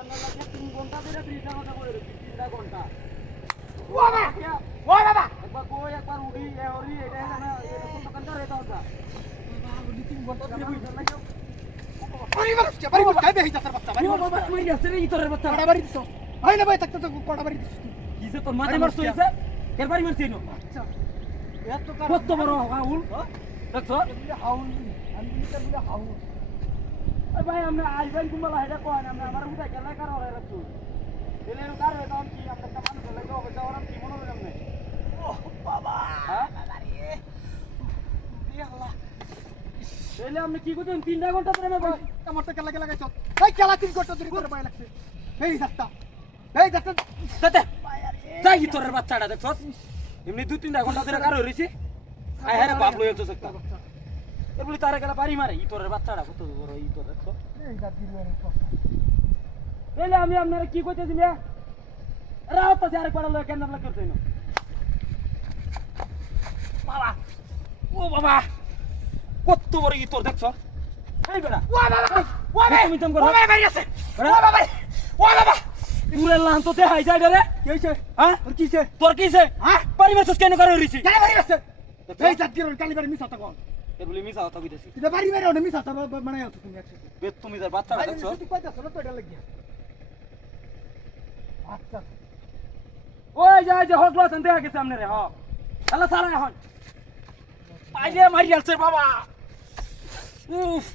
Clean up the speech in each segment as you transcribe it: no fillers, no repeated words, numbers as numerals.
তিন ঘন্টা ধরে ব্রিজের কথা বলে রেখেছি 3 ঘন্টা ও বাবা একবার কই একবার উড়ি এ হরি এটা না দোকানদার এটা ওটা বাবা উড়ি 3 ঘন্টা ধরে বুঝছেন না কেউ বাড়ি বস খাইবে এই জাতের বাচ্চা বাড়ি ও বাবা তুই গেছে রে ইতরের বাচ্চা কড়া বাড়ি দিছো হয় না ভাই থাকতে তো কড়া বাড়ি দিছো কিসে তোর মাথা মারছ হইছে কের বাড়ি মারছিস নো আচ্ছা এত কত বড় হাউল দেখছো হাউল আমি নিতে বলে হাউল ওই ভাই আমরা আইবেন কুমালা হেডা কোন আমরা আমার উঠা গেলে কার হরে রাখছো এলে কার হয়ে তখন কি আমরা একটা মানুষ লাগে অবস্থা ওরম কি মনে হলো না ও বাবা হ্যাঁ বাবা রে ই আল্লাহ এলে আপনি কি করতেন 3 ঘন্টা ধরে ভাই আমার তো খেলা লাগাইছো এই খেলা 3 ঘন্টা ধরে করে ভয় লাগছে এই জাতটা দাদা যাই ইতরের বাচ্চাটা দেখছস এমনি 2-3 ঘন্টা ধরে কার হইছে আয় হ্যাঁ বাপ লইল তো একটা এর বলি তারে গেলা বাড়ি মারে ইতরের বাচ্চাটা কত বড় ইতর দেখছো এই জাতির এলে আমি আপনারা কি কইতেছি মিয়া রাত আছে আরেক পাড়া লয় কেন লাগা করতেই না বাবা ও বাবা কত বড় ইতর দেখছো এই বেটা ও বাবা তুমি তম করো ও বাবা বাড়ি আছে ও বাবা ও বাবা পুরে লান তো দেখাই যায় রে কি হইছে হ্যাঁ তোর কিছে তোর কিছে হ্যাঁ পরিবেশ কেন করে হইছি কালি বাড়ি আছে এই জাতির কালি বাড়ি মিছা তখন এর বলি মিছা কথা কইতেছি এটা বাড়ি মেরে ওনে মিছা তো মানে আছো তুমি একসাথে বেত তুমি যার বাচ্চাটা দেখছো তুই কইতাছ না তো এটা লাগিয়া আচ্ছা ওই যে হকলো তন দেখা গেছে সামনে রে হ তাহলে সারা এখন আইলে মারি আলছে বাবা উফ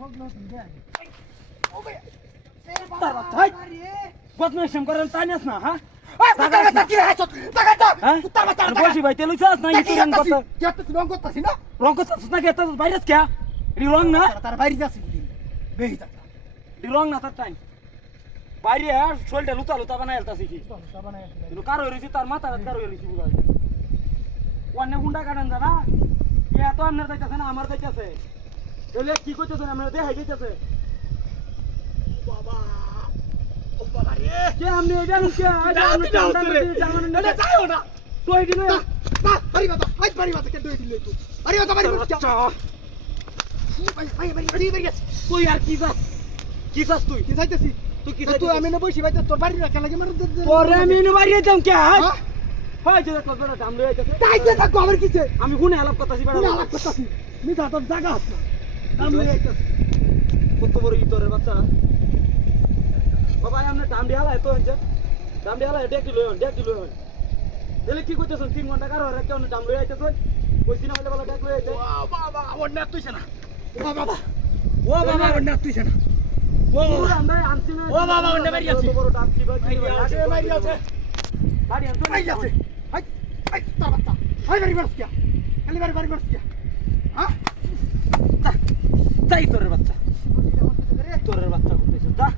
হগলো তুমি দে ও ভাই তার বাচ্চা হাই বদমাইশম করেন তাইনাস না হ্যাঁ ওই কুত্তার বাচ্চা কি হাসত টাকাটা হ্যাঁ কুত্তার বাচ্চা বসি ভাই তেলুই চাস না ইতু রং করতে কি একটা রং করতাছি না রং করতে না কি এত বাইরে কে এটি রং না তার বাইরে যাচ্ছি বুদিন বেহি টাকা এটি রং না তার টাইম বাইরে শরীরটা লুতা লুতা বানাই আলতাছি কি কিন্তু কার হইছি তার মাথা কার হইছি বুঝা অন্য গুন্ডা কাটান জানা এত আপনার দেখতেছে না আমার দেখতেছে এলে কি করতেছেন আমরা দেখাই দিতেছে বাবা ও বাবা রে কে আপনি এটা কে আজ আপনি জামান না এটা যাও না তুই দিন না বাড়ি বাতা আজ বাড়ি বাতা কে দই দিলে তুই বাড়ি বাতা বাড়ি বাতা বাড়ি তুই আর কি যাস কি যাস তুই কি চাইতেছি তুই কি তুই আমি না বসি ভাই তোর বাড়ি রাখা লাগে মার তোরে আমি নে বাড়ি যাম কে হয় যে তোর বড় দাম লই যাচ্ছে তাইতে থাকো আমার কিছে আমি কোনে আলাপ করতেছি না বড় আলাপ করতাছি মিঠা তোর জায়গা আছে দাম লই আইতাছি কত বড় ইতরের বাচ্চা বাবা আমরা দাম দিয়া লাই তো হচ্ছে দাম দিয়া লাই ডেক লই হন এলে কি কইতেছেন 3 ঘন্টা কার হরে কেন দাম লই আইতেছেন কইছি না বলে বলে ডেক লই আইতে ও বাবা ওর না তুইছ না ও বাবা ওর না তুইছ না ও আমরা আনছি না ও বাবা ওর বাড়ি আছে বড় দাম কি ভাই বাড়ি আছে বাড়ি আনছো বাড়ি আছে হাই হাই তার বাচ্চা হাই বাড়ি বাড়ি কিয়া খালি বাড়ি বাড়ি কিয়া হ্যাঁ তাই তোরের বাচ্চা তোরের বাচ্চা করতেছিস যা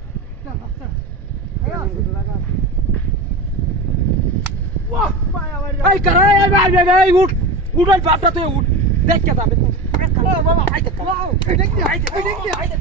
এই কারা এই উঠ উঠ ওই বাপটা তুই উঠ দেখ কে যাবে তুই বাবা আইতে আইতে আইতে